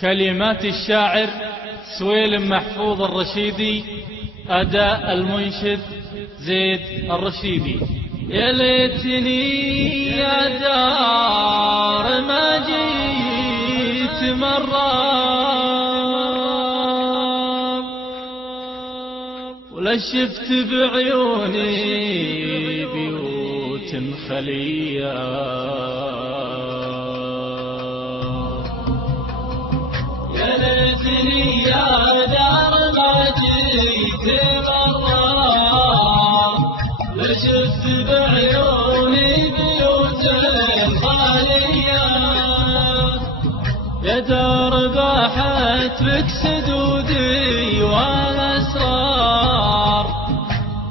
كلمات الشاعر سويلم محفوظ الرشيدي، أداء المنشد زيد الرشيدي. يا ليتني يا دار ما جيت مرة، ولا شفت بعيوني بيوت خلية. يا ليتني يا دار ما جيت مرة، ولا شفت بعيوني بيوت خالية. يا دار باحت بك سدودي والأسرار،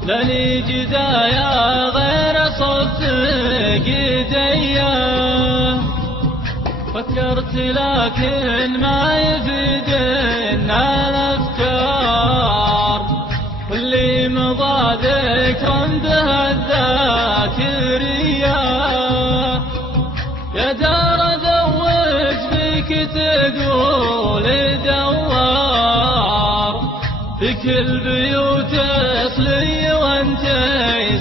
لني جدايا غير صدق يديا. فكرت لكن ما يفيدنا الأفكار، واللي مضى ذكرا بها الذاكرية. يا دار ذوج بك تقول دوار، في كل بيوت اصلي وانت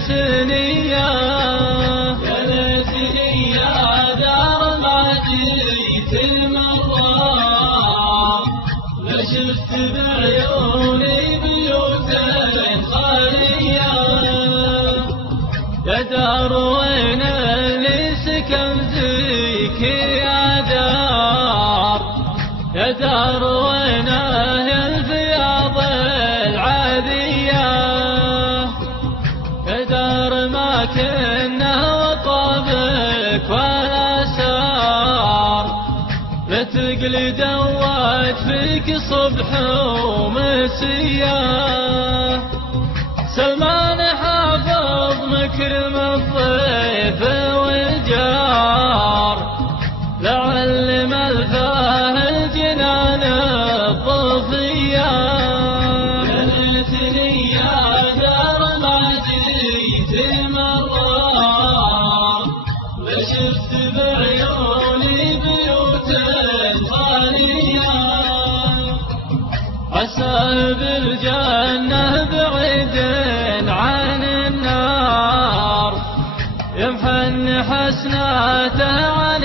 سنية. يا ليتني يا دار ما جيت مرة، لا شفت بعيوني بيوت خالية. يا دار وين اللي سكن فيك يا دار، يا دار وين الفياض العادية. يا دار ما كنا وطابك ولا سار، لا تقلي دوات فيك صبح ومسية. سلمان حافظ مكرم الضيف والجار، لعلم الفاه الجنان الضفية. يا ليتني يا دار ما جيت مرة، لا شفت بعيوني بيوت خالية. عسى بالجنة بعيد عن النار، يمحن حسناته عن